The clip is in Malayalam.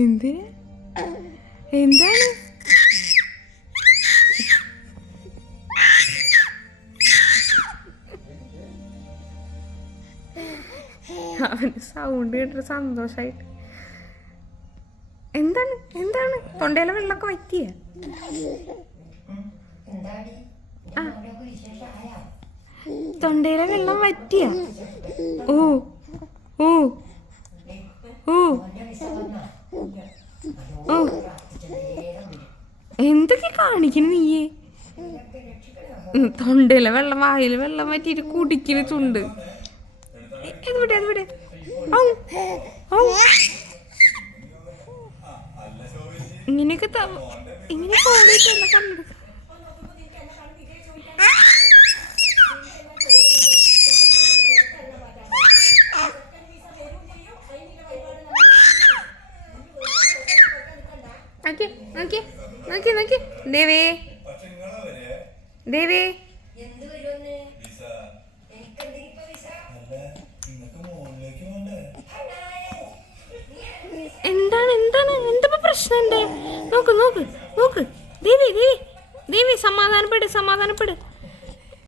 എന്തിന് എന്താണ് അവന് സൗണ്ട് കേട്ടിട്ട് സന്തോഷായിട്ട്. എന്താണ് എന്താണ് തൊണ്ടയിലെ വെള്ളമൊക്കെ വറ്റിയ? ആ തൊണ്ടയിലെ വെള്ളം വറ്റിയ? ഓ ഓ ഓ ഓ എന്തൊക്കെ കാണിക്കണ നീയേ? തൊണ്ടയിലെ വെള്ളം വായില് വെള്ളം വറ്റിയിട്ട് കുടിക്കണ ചുണ്ട്. എവിടെ എവിടെ ഇങ്ങനെയൊക്കെ ഇങ്ങനെ കോളിട്ടല്ല കണ്ടത്. നോക്കി നോക്കി നോക്കി നോക്കി ദേവേ ദേവേ എന്താണ് എന്താണ് എന്താ പ്രശ്നം? എന്താ നോക്ക് നോക്ക് നോക്ക് ദേവി ദേവി ദേവി സമാധാനപ്പെട് സമാധാനപ്പെട്.